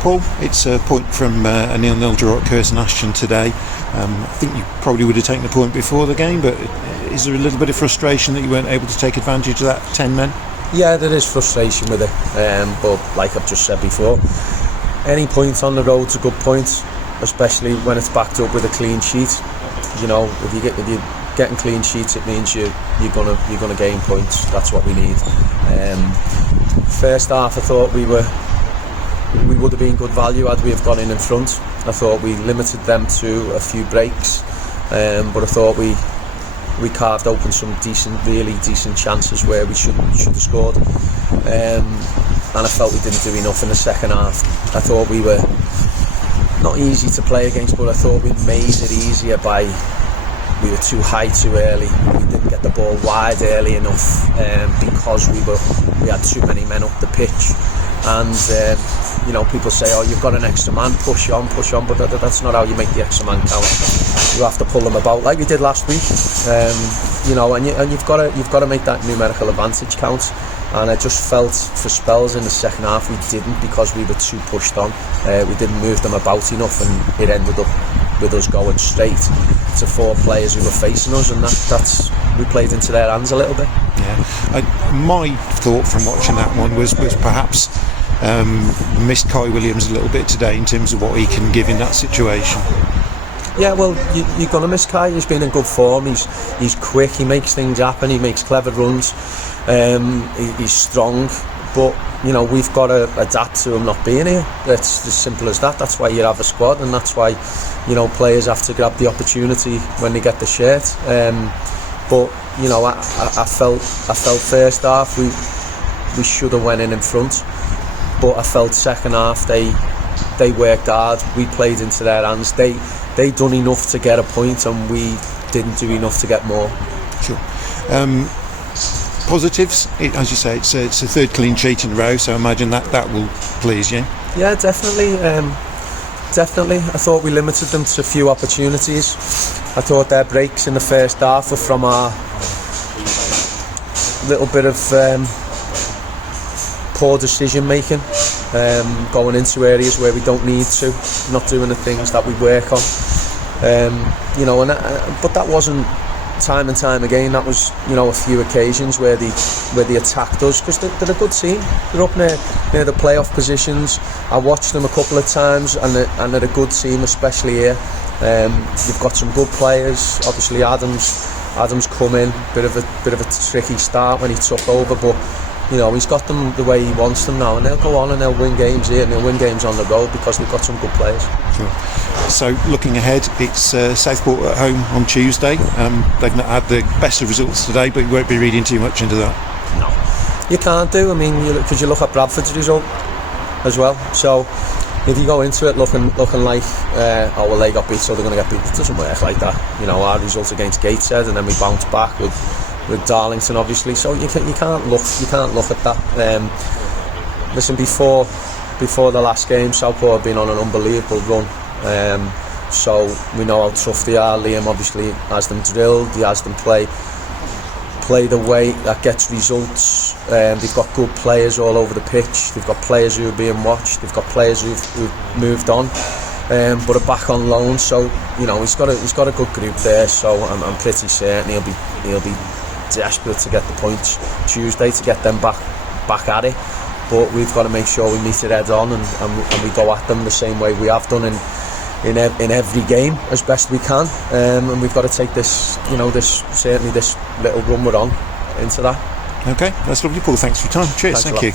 Paul, it's a point from a 0-0 draw at Curzon Ashton today. I think you probably would have taken the point before the game, but is there a little bit of frustration that you weren't able to take advantage of that 10 men? Yeah, there is frustration with it, but like I've just said before, any point on the road's a good point, especially when it's backed up with a clean sheet. You know, if you're getting clean sheets, it means you're gonna gain points. That's what we need. First half, I thought we would have been good value had we have gone in front. I thought we limited them to a few breaks, but I thought we carved open some really decent chances where we should have scored, and I felt we didn't do enough in the second half. I thought we were not easy to play against, but I thought we made it easier by we were too high too early. We didn't get the ball wide early enough because we had too many men up the pitch. And you know, people say, "Oh, you've got an extra man, push on," but that's not how you make the extra man count. You have to pull them about like we did last week. You know, and you've got to make that numerical advantage count. And I just felt for spells in the second half we didn't, because we were too pushed on. We didn't move them about enough, and it ended up with us going straight to 4 players who were facing us, and that's we played into their hands a little bit. Yeah, my thought from watching that one was perhaps missed Kai Williams a little bit today in terms of what he can give in that situation. Yeah, well, you're going to miss Kai. He's been in good form. He's quick. He makes things happen. He makes clever runs. He's strong. But you know, we've got to adapt to him not being here. It's as simple as that. That's why you have a squad, and that's why, you know, players have to grab the opportunity when they get the shirt. But you know, I felt first half we should have went in front. But I felt second half they worked hard. We played into their hands. They done enough to get a point, and we didn't do enough to get more. Sure. Positives, as you say, it's a third clean sheet in a row, so I imagine that will please you. Yeah, definitely. Definitely. I thought we limited them to a few opportunities. I thought their breaks in the first half were from our little bit of poor decision making, going into areas where we don't need to, not doing the things that we work on. You know, but that wasn't time and time again. That was, you know, a few occasions where they attacked us, because they're a good team. They're up near the playoff positions. I watched them a couple of times, and they're a good team, especially here. You've got some good players. Obviously, Adams come in, bit of a tricky start when he took over, but you know, he's got them the way he wants them now, and they'll go on and they'll win games here and they'll win games on the road, because they've got some good players. Sure. So looking ahead, it's Southport at home on Tuesday. They've not had the best of results today, but you won't be reading too much into that. No, you can't do. I mean, because you look at Bradford's result as well. So if you go into it looking like, oh well, they got beat, so they're going to get beat, it doesn't work like that. You know, our result against Gateshead, and then we bounce back with Darlington, obviously. So you can't look at that. Listen, before the last game, Southport have been on an unbelievable run. So we know how tough they are. Liam obviously has them drilled. He has them play the way that gets results. They've got good players all over the pitch. They've got players who are being watched. They've got players who've moved on, but are back on loan. So you know, he's got a good group there. So I'm pretty certain he'll be desperate to get the points Tuesday to get them back at it. But we've got to make sure we meet it head on, and we go at them the same way we have done in every game as best we can. And we've got to take this little run we're on into that. Okay, that's lovely, Paul. Thanks for your time. Cheers. Thank you.